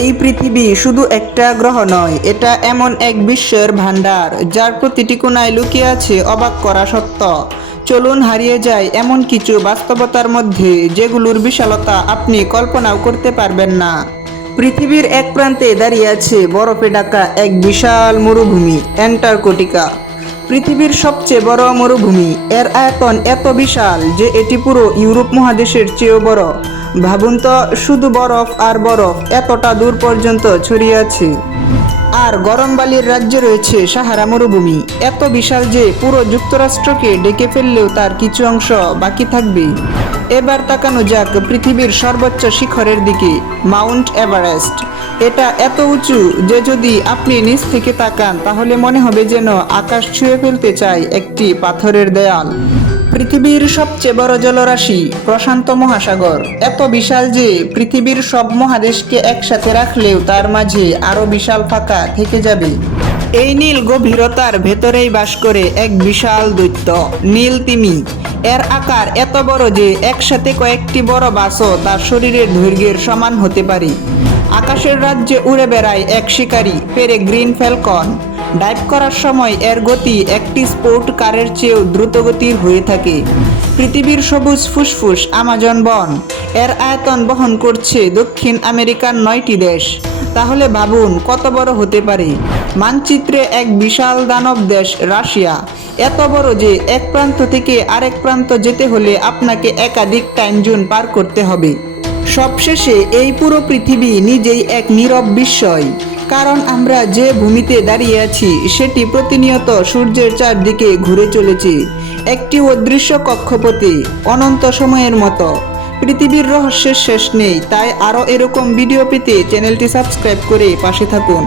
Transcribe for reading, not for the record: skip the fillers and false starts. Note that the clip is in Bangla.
এই পৃথিবী শুধু একটা গ্রহ নয়, এটা এমন এক বিশ্বের ভান্ডার যার প্রতিটি কোণায় লুকিয়ে আছে অবাক করা সত্য। চলুন হারিয়ে যায় এমন কিছু বাস্তবতার মধ্যে যেগুলোর বিশালতা আপনি কল্পনাও করতে পারবেন না। পৃথিবীর এক প্রান্তে দাঁড়িয়ে আছে বরফে ঢাকা এক বিশাল মরুভূমি অ্যান্টার্কটিকা। পৃথিবীর সবচেয়ে বড় মরুভূমি, এর আয়তন এত বিশাল যে এটি পুরো ইউরোপ মহাদেশের চেয়েও বড়। ভাবুন তো, শুধু বরফ আর বরফ এতটা দূর পর্যন্ত ছড়িয়ে আছে। আর গরম বালির রাজ্যে রয়েছে সাহারা মরুভূমি, এত বিশাল যে পুরো যুক্তরাষ্ট্রকে ডেকে ফেললেও তার কিছু অংশ বাকি থাকবে। এবার তাকানো যাক পৃথিবীর সর্বোচ্চ শিখরের দিকে, মাউন্ট এভারেস্ট। এটা এত উঁচু যে যদি আপনি নিচ থেকে তাকান তাহলে মনে হবে যেন আকাশ ছুঁয়ে ফেলতে চায় একটি পাথরের দেয়াল। পৃথিবীর সবচেয়ে বড় জলরাশি প্রশান্ত মহাসাগর, এত বিশাল যে পৃথিবীর সব মহাদেশকে একসাথে রাখলেও তার মাঝে আরো বিশাল ফাঁকা থেকে যাবে। এই নীল গভীরতার ভেতরেই বাস করে এক বিশাল দৈত্য, নীল তিমি। এর আকার এত বড় যে একসাথে কয়েকটি বড় বাসও তার শরীরের দৈর্ঘ্যের সমান হতে পারে। আকাশের রাজ্যে উড়ে বেড়ায় এক শিকারী, পেরেগ্রিন ফ্যালকন। ডাইভ করার সময় এর গতি একটি স্পোর্ট কারের চেয়েও দ্রুতগতির হয়ে থাকে। পৃথিবীর সবুজ ফুসফুস আমাজন বন, এর আয়তন বহন করছে দক্ষিণ আমেরিকার 9টি দেশ। তাহলে ভাবুন কত বড় হতে পারে। মানচিত্রে এক বিশাল দানব দেশ রাশিয়া, এত বড় যে এক প্রান্ত থেকে আরেক প্রান্ত যেতে হলে আপনাকে একাধিক টাইম জোন পার করতে হবে। সবশেষে এই পুরো পৃথিবী নিজেই এক নীরব বিস্ময়, কারণ আমরা যে ভূমিতে দাঁড়িয়ে আছি সেটি প্রতিনিয়ত সূর্যের চারদিকে ঘুরে চলেছে, একটি অদৃশ্য কক্ষপথে, অনন্ত সময়ের মতো। পৃথিবীর রহস্যের শেষ নেই, তাই আরও এরকম ভিডিও পেতে চ্যানেলটি সাবস্ক্রাইব করে পাশে থাকুন।